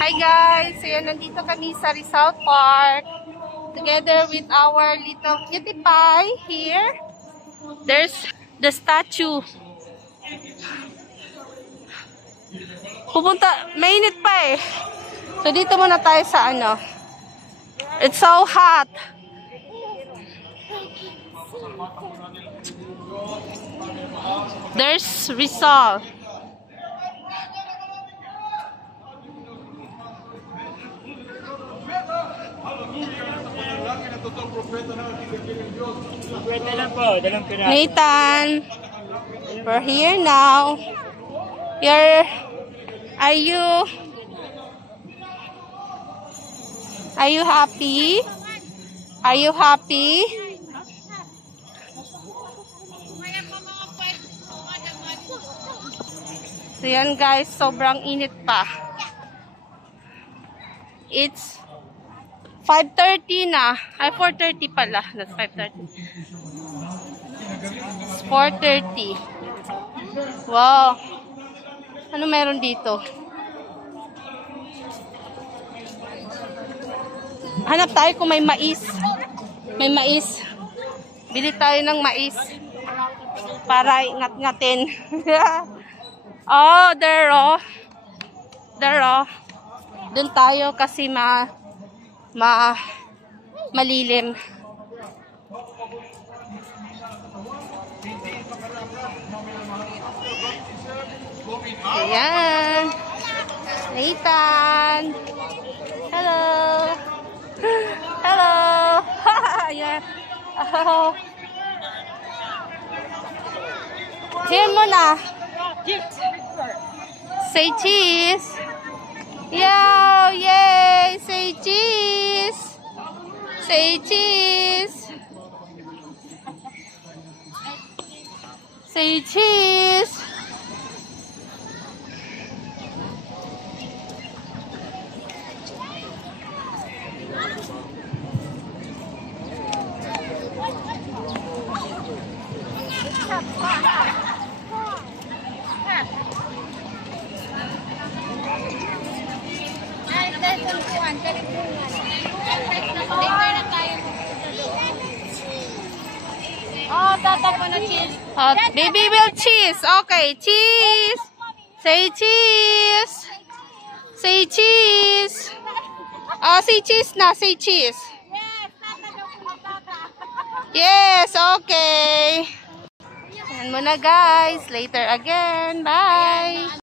Hi guys! So yan, nandito kami sa Rizal Park together with our little cutie pie here. There's the statue. Mainit pa eh. So dito muna tayo sa ano. It's so hot. There's Rizal. Nathan, we're here now. Are you happy? Are you happy? So yan guys, sobrang init pa. It's 5:30 na. Ay, 4:30 pala. That's 5:30. It's 4:30. Wow. Ano meron dito? Hanap tayo kung may mais. May mais. Bili tayo ng mais. Para ingat-ngatin. Oh, there oh. There oh. Doon tayo kasi malilim. Ayan. Nathan. Hello. Hello. Ayan. Oh. Here mo na. Say cheese. Yo, yay. Say cheese. Say cheese. Say cheese. Oh, Tata pa na cheese. Baby will cheese. Okay, cheese. Say cheese. Say cheese. Oh, say cheese na. Say cheese. Yes, okay. Yan muna guys. Later again. Bye.